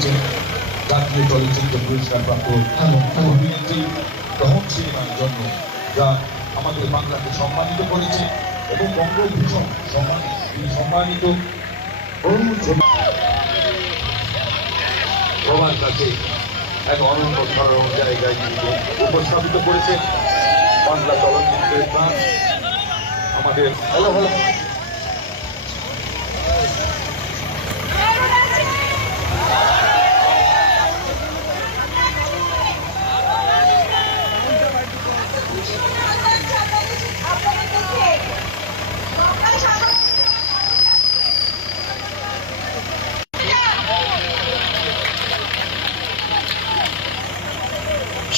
হয়েছে জাতীয় চলচ্চিত্র পুরস্কারপ্রাপ্ত অভিনেত্রী রহম সিনেমার জন্য, যা আমাদের বাংলাকে সম্মানিত করেছে এবং বঙ্গভূষণ সম্মানিত সবার কাছে এক অনন্য ধরনের জায়গায় উপস্থাপিত করেছে বাংলা চলচ্চিত্রের প্রাণ আমাদের। হ্যালো হ্যালো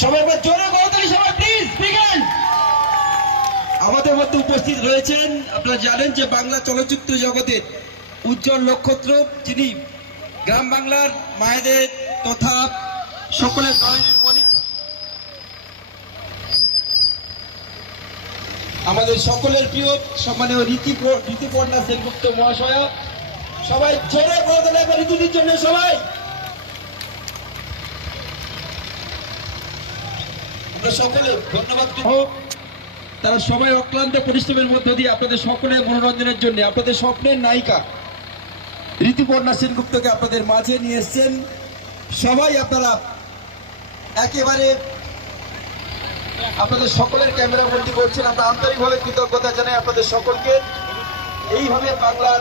সবাই একবার জোরে করতালি, সবাই প্লিজ বিগিন। আমাদের মধ্যে উপস্থিত রয়েছেন, আপনারা জানেন যে বাংলা চলচ্চিত্র জগতের উজ্জ্বল নক্ষত্র, যিনি গ্রাম বাংলার মায়েদের তথা সকলের আমাদের সকলের প্রিয় সম্মানীয় ঋতুপর্ণা সেনগুপ্ত মহাশয়া। সবাই জোরে করতালি একবার ঋতুদির জন্য। সবাই সকলে ধন্যবাদ। তারা সবাই অক্লান্ত পরিশ্রমের মধ্য দিয়ে আপনাদের সকলের মনোরঞ্জনের জন্য আপনাদের স্বপ্নের নায়িকা ঋতুপর্ণা সেনগুপ্তকে আপনাদের মাঝে নিয়ে এসছেন। সবাই আপনারা একেবারে আপনাদের সকলের ক্যামেরা বন্দী করছেন। আমরা আন্তরিকভাবে কৃতজ্ঞতা জানাই আপনাদের সকলকে। এইভাবে বাংলার